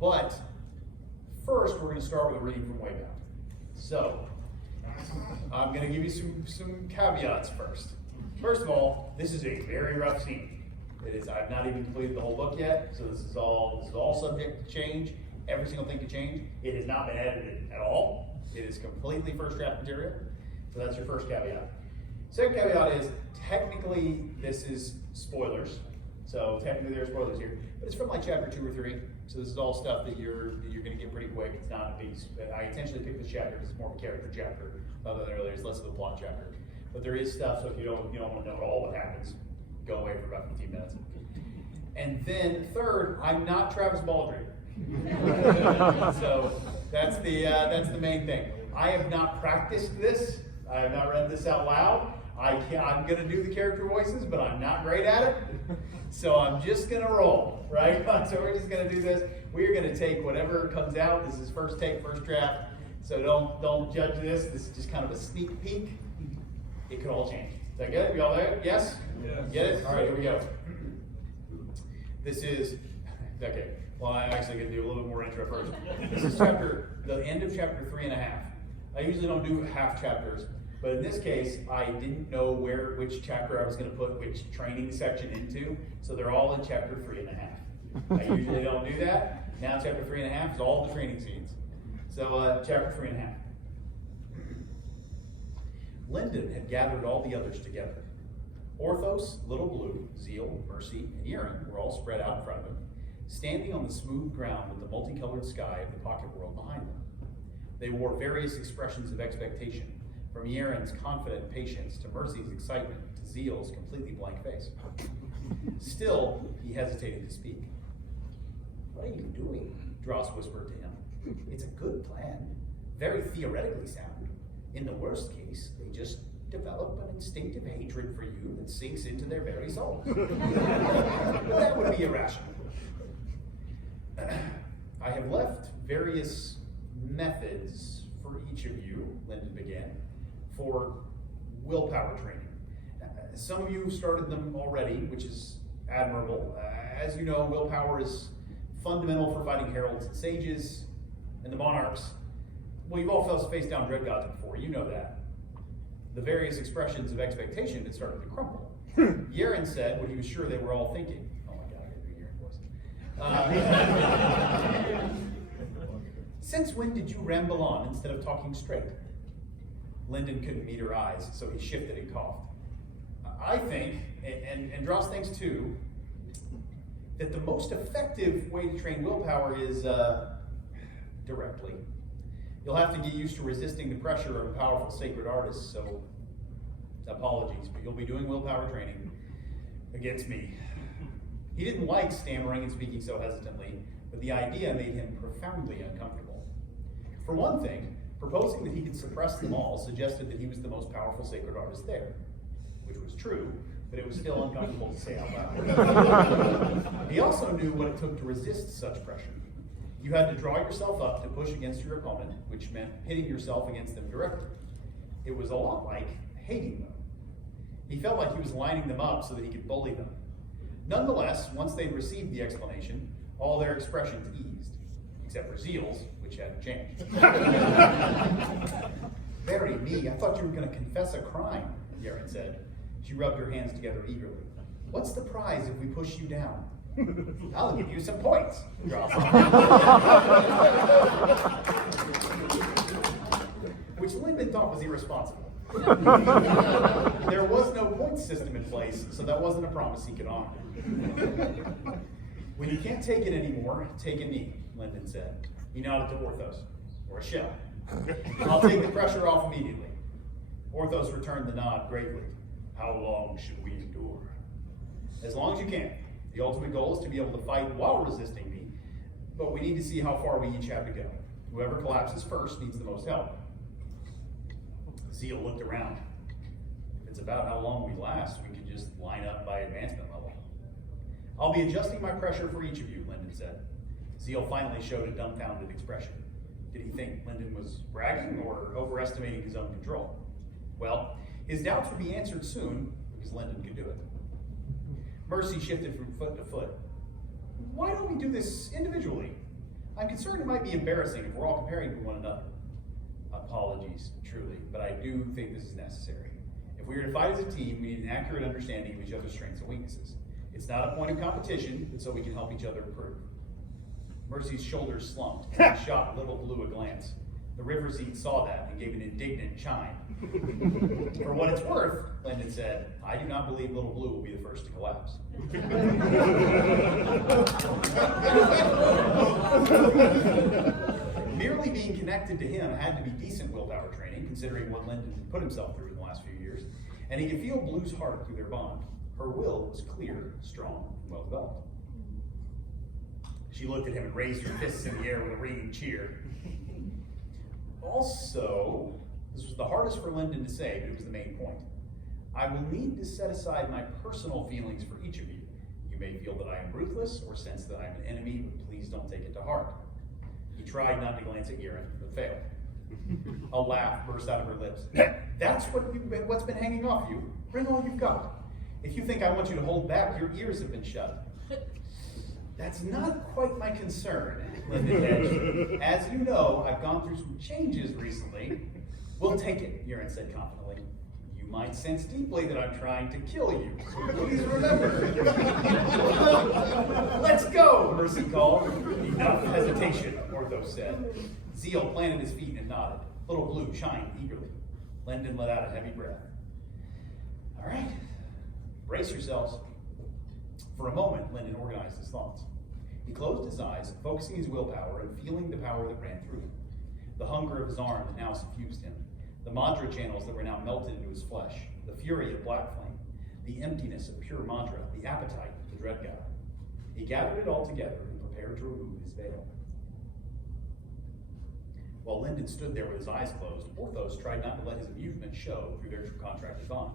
But first, we're going to start with a reading from Waybound. So, I'm going to give you some caveats first. First of all, this is a very rough scene. I've not even completed the whole book yet, so this is all subject to change. Every single thing can change. It has not been edited at all. It is completely first draft material. So that's your first caveat. Second caveat is, technically, this is spoilers. So technically there are spoilers here, but it's from like chapter 2 or 3. So this is all stuff that you're going to get pretty quick. It's not a big. I intentionally picked this chapter because it's more of a character chapter. Other than earlier, it's less of a plot chapter. But there is stuff. So if you don't want to know all what happens, go away for about 15 minutes. And then third, I'm not Travis Baldry. So that's the main thing. I have not practiced this. I have not read this out loud. I'm going to do the character voices, but I'm not great at it. So I'm just going to roll, right? So we're just going to do this. We're going to take whatever comes out. This is first take, first draft. So don't judge this. This is just kind of a sneak peek. It could all change. Is that good? You all there? Yes? Yes. Get it? All right, here we go. This is, okay. Well, I'm actually going to do a little bit more intro first. This is the end of chapter 3.5. I usually don't do half chapters, but in this case, I didn't know which chapter I was going to put which training section into, so they're all in chapter 3.5. I usually don't do that. Now chapter 3.5 is all the training scenes. So chapter 3.5. Lyndon had gathered all the others together. Orthos, Little Blue, Zeal, Mercy, and Yeren were all spread out in front of him, standing on the smooth ground with the multicolored sky of the pocket world behind them. They wore various expressions of expectation, from Yeren's confident patience to Mercy's excitement to Zeal's completely blank face. Still, he hesitated to speak. "What are you doing?" Dross whispered to him. "It's a good plan, very theoretically sound. In the worst case, they just develop an instinctive hatred for you that sinks into their very souls. That would be irrational. I have left various methods for each of you," Lyndon began, "for willpower training. Some of you started them already, which is admirable. As you know, willpower is fundamental for fighting heralds and sages and the monarchs. Well, you've all faced down dread gods before, you know that. The various expressions of expectation had started to crumble. Yeren said what he was sure they were all thinking. Oh my God, I gotta do Yeren voice. Since when did you ramble on instead of talking straight?" Lyndon couldn't meet her eyes, so he shifted and coughed. "I think, and Dross thinks too, that the most effective way to train willpower is directly. You'll have to get used to resisting the pressure of a powerful sacred artist, so apologies, but you'll be doing willpower training against me." He didn't like stammering and speaking so hesitantly, but the idea made him profoundly uncomfortable. For one thing, proposing that he could suppress them all suggested that he was the most powerful sacred artist there, which was true, but it was still uncomfortable to say out loud. He also knew what it took to resist such pressure. You had to draw yourself up to push against your opponent, which meant pitting yourself against them directly. It was a lot like hating them. He felt like he was lining them up so that he could bully them. Nonetheless, once they'd received the explanation, all their expressions eased, except for Zeal's, which hadn't changed. "Bury me, I thought you were going to confess a crime," Yeren said. She rubbed her hands together eagerly. "What's the prize if we push you down?" "I'll give you some points," Dross said. Which Lyndon thought was irresponsible. There was no point system in place, so that wasn't a promise he could honor. "When you can't take it anymore, take a knee," Lyndon said. He nodded to Orthos, "or a shell. I'll take the pressure off immediately." Orthos returned the nod gravely. "How long should we endure?" "As long as you can. The ultimate goal is to be able to fight while resisting me, but we need to see how far we each have to go. Whoever collapses first needs the most help." Zeal looked around. "If it's about how long we last, we could just line up by advancement level." "I'll be adjusting my pressure for each of you," Lyndon said. Zeal finally showed a dumbfounded expression. Did he think Lyndon was bragging or overestimating his own control? Well, his doubts would be answered soon because Lyndon could do it. Mercy shifted from foot to foot. "Why don't we do this individually? I'm concerned it might be embarrassing if we're all comparing to one another. Apologies, truly, but I do think this is necessary. If we are to fight as a team, we need an accurate understanding of each other's strengths and weaknesses. It's not a point of competition, but so we can help each other improve. Mercy's shoulders slumped, and he shot Little Blue a glance. The river seat saw that and gave an indignant chime. For what it's worth, Lyndon said, I do not believe Little Blue will be the first to collapse. Merely being connected to him had to be decent willpower training, considering what Lyndon had put himself through in the last few years, and he could feel Blue's heart through their bond. Her will was clear, strong, and well developed. She looked at him and raised her fists in the air with a ringing cheer. Also, this was the hardest for Lyndon to say, but it was the main point. I will need to set aside my personal feelings for each of you. You may feel that I am ruthless or sense that I am an enemy, but please don't take it to heart. He tried not to glance at Yeren, but failed. A laugh burst out of her lips. That's what's been hanging off you. Bring all you've got. If you think I want you to hold back, your ears have been shut. That's not quite my concern, Lyndon hedged. As you know, I've gone through some changes recently. We'll take it, Yeren said confidently. You might sense deeply that I'm trying to kill you, so please remember. Let's go, Mercy called. Enough hesitation, Orthos said. Zeal planted his feet and nodded. Little Blue chimed eagerly. Lyndon let out a heavy breath. All right, brace yourselves. For a moment, Lyndon organized his thoughts. He closed his eyes, focusing his willpower and feeling the power that ran through him. The hunger of his arm that now suffused him, the mantra channels that were now melted into his flesh, the fury of Black Flame, the emptiness of pure mantra, the appetite of the dread god. He gathered it all together and prepared to remove his veil. While Lyndon stood there with his eyes closed, Orthos tried not to let his amusement show through their contracted bond.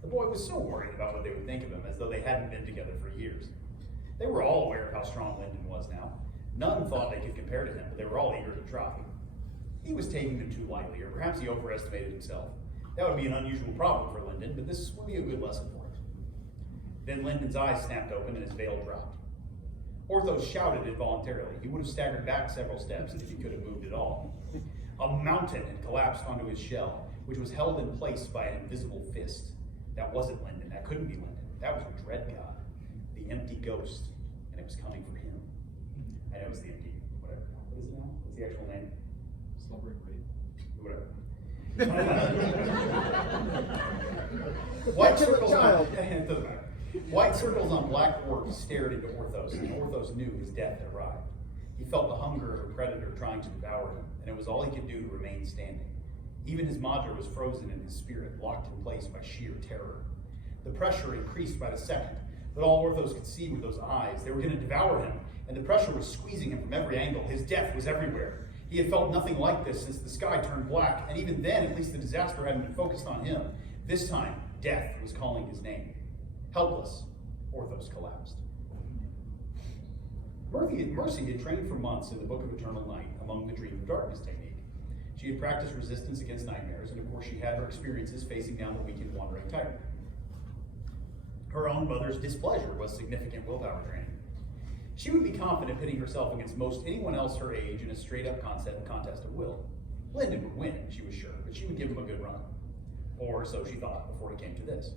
The boy was so worried about what they would think of him, as though they hadn't been together for years. They were all aware of how strong Lyndon was now. None thought they could compare to him, but they were all eager to try. He was taking them too lightly, or perhaps he overestimated himself. That would be an unusual problem for Lyndon, but this would be a good lesson for him. Then Lyndon's eyes snapped open and his veil dropped. Orthos shouted involuntarily. He would have staggered back several steps if he could have moved at all. A mountain had collapsed onto his shell, which was held in place by an invisible fist. That wasn't Lyndon. That couldn't be Lyndon. That was the dread god, the empty ghost, and it was coming for him. I know it's the empty, whatever. What is it now? What's the actual name? Slumbering Whatever. White circles on, it doesn't matter. White circles on black orbs stared into Orthos, and Orthos knew his death had arrived. He felt the hunger of a predator trying to devour him, and it was all he could do to remain standing. Even his mantra was frozen in his spirit, locked in place by sheer terror. The pressure increased by the second, but all Orthos could see were those eyes. They were going to devour him, and the pressure was squeezing him from every angle. His death was everywhere. He had felt nothing like this since the sky turned black, and even then, at least the disaster hadn't been focused on him. This time, death was calling his name. Helpless, Orthos collapsed. Mercy had trained for months in the Book of Eternal Night among the Dream of Darkness technique. She had practiced resistance against nightmares, and of course she had her experiences facing down the weak and wandering tyrant. Her own mother's displeasure was significant willpower training. She would be confident pitting herself against most anyone else her age in a straight-up contest of will. Lyndon would win, she was sure, but she would give him a good run. Or so she thought before it came to this.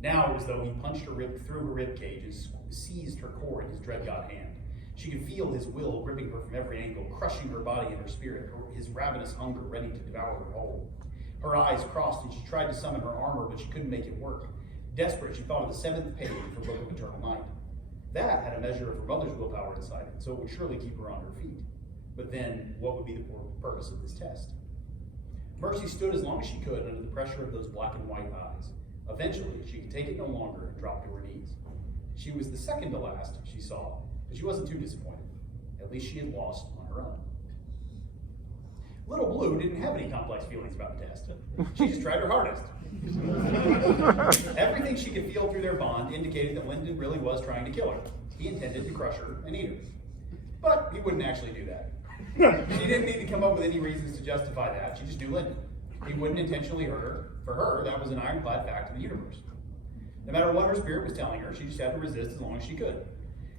Now it was as though he punched her through her rib cage and seized her core in his dread god hand. She could feel his will gripping her from every angle, crushing her body and her spirit, his ravenous hunger ready to devour her whole. Her eyes crossed and she tried to summon her armor, but she couldn't make it work. Desperate, she thought of the 7th page for Book of Eternal Night. That had a measure of her mother's willpower inside it, so it would surely keep her on her feet. But then, what would be the purpose of this test? Mercy stood as long as she could under the pressure of those black and white eyes. Eventually, she could take it no longer and dropped to her knees. She was the second to last, she saw, but she wasn't too disappointed. At least she had lost on her own. Little Blue didn't have any complex feelings about the test. She just tried her hardest. Everything she could feel through their bond indicated that Lyndon really was trying to kill her. He intended to crush her and eat her. But he wouldn't actually do that. She didn't need to come up with any reasons to justify that. She just knew Lyndon. He wouldn't intentionally hurt her. For her, that was an ironclad fact of the universe. No matter what her spirit was telling her, she just had to resist as long as she could.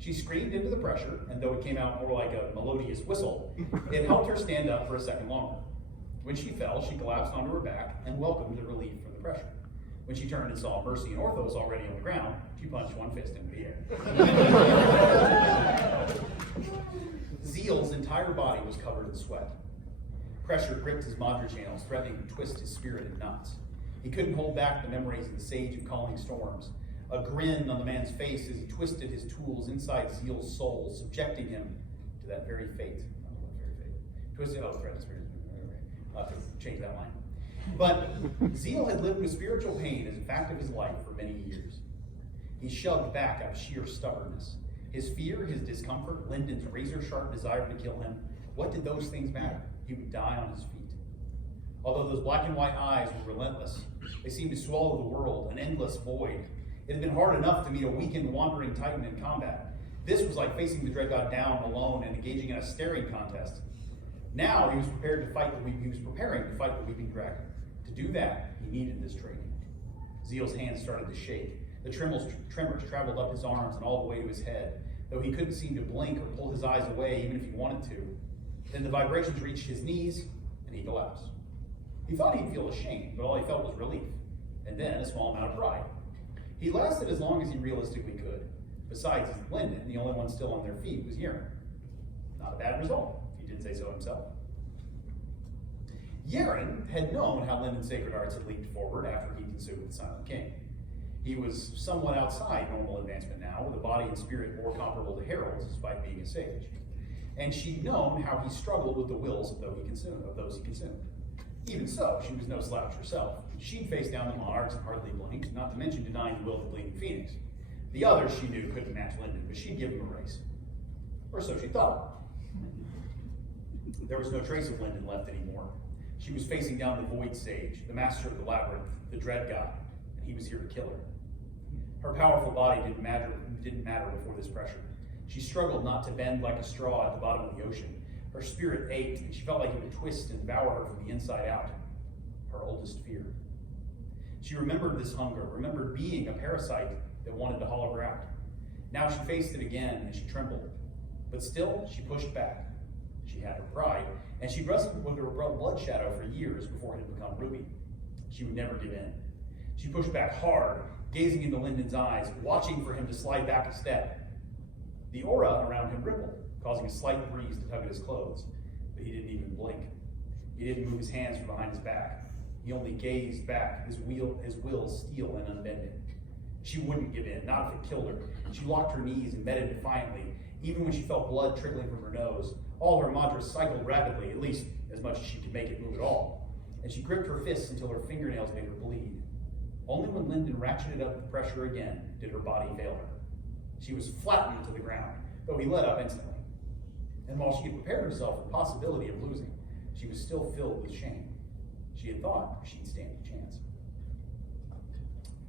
She screamed into the pressure, and though it came out more like a melodious whistle, it helped her stand up for a second longer. When she fell, she collapsed onto her back and welcomed the relief from the pressure. When she turned and saw Mercy and Orthos already on the ground, she punched one fist into the air. Zeal's entire body was covered in sweat. Pressure gripped his madra channels, threatening to twist his spirit in knots. He couldn't hold back the memories of the sage of calling storms. A grin on the man's face as he twisted his tools inside Zeal's soul, subjecting him to that very fate. Twisted, threatened spirit. I'll have to change that line. But Zeal had lived with spiritual pain as a fact of his life for many years. He shoved back out of sheer stubbornness. His fear, his discomfort, Lyndon's razor-sharp desire to kill him, what did those things matter? He would die on his feet. Although those black and white eyes were relentless, they seemed to swallow the world, an endless void. It had been hard enough to meet a weakened, wandering titan in combat. This was like facing the dread god down alone and engaging in a staring contest. Now he was preparing to fight the weeping dragon. To do that, he needed this training. Zeal's hands started to shake. The tremors traveled up his arms and all the way to his head, though he couldn't seem to blink or pull his eyes away even if he wanted to. Then the vibrations reached his knees, and he collapsed. He thought he'd feel ashamed, but all he felt was relief, and then a small amount of pride. He lasted as long as he realistically could. Besides Lyndon, the only one still on their feet was Yeren. Not a bad result, if he did say so himself. Yeren had known how Lyndon's sacred arts had leaped forward after he consumed the Silent King. He was somewhat outside normal advancement now, with a body and spirit more comparable to Harold's, despite being a sage. And she'd known how he struggled with the wills of those he consumed. Even so, she was no slouch herself. She'd faced down the monarchs and hardly blinked, not to mention denying the will of the Bleeding Phoenix. The others she knew couldn't match Lyndon, but she'd give him a race. Or so she thought. There was no trace of Lyndon left anymore. She was facing down the Void Sage, the master of the labyrinth, the dread god, and he was here to kill her. Her powerful body didn't matter before this pressure. She struggled not to bend like a straw at the bottom of the ocean. Her spirit ached, and she felt like it would twist and devour her from the inside out. Her oldest fear. She remembered this hunger, remembered being a parasite that wanted to hollow her out. Now she faced it again, and she trembled. But still, she pushed back. She had her pride, and she wrestled with her blood shadow for years before it had become Ruby. She would never give in. She pushed back hard, gazing into Lyndon's eyes, watching for him to slide back a step. The aura around him rippled, causing a slight breeze to tug at his clothes, but he didn't even blink. He didn't move his hands from behind his back. He only gazed back, his will steel and unbending. She wouldn't give in, not if it killed her. She locked her knees and bedded defiantly, even when she felt blood trickling from her nose. All her mantras cycled rapidly, at least as much as she could make it move at all. And she gripped her fists until her fingernails made her bleed. Only when Lyndon ratcheted up the pressure again did her body fail her. She was flattened to the ground, though he let up instantly. And while she had prepared herself for the possibility of losing, she was still filled with shame. She had thought she'd stand a chance.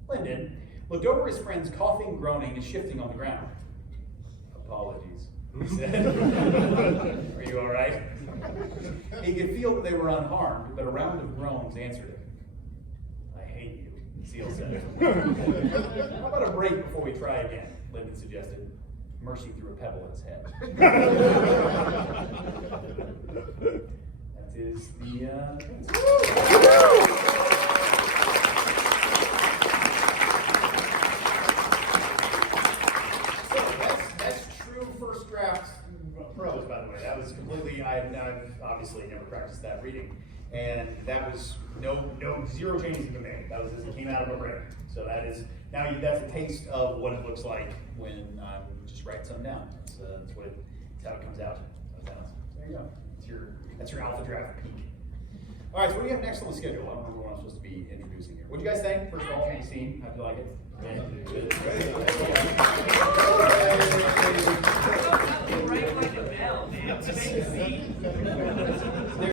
Lyndon looked over his friend's coughing, groaning, and shifting on the ground. Apologies, he said. Are you all right? He could feel that they were unharmed, but a round of groans answered him. I hate you, Zeal said. How about a break before we try again? Lyndon suggested. Mercy threw a pebble at his head. That is the... So that's true first draft prose, by the way. That was completely... I've obviously never practiced that reading. And that was zero changes have been made. That was as it came out of my brain. So that is... Now that's a taste of what it looks like when I'm just writing something down. That's how it comes out. There you go. That's your alpha draft peak. All right, so what do you have next on the schedule? I don't remember what I'm supposed to be introducing here. What do you guys think? First of all, have you seen? How'd you like it?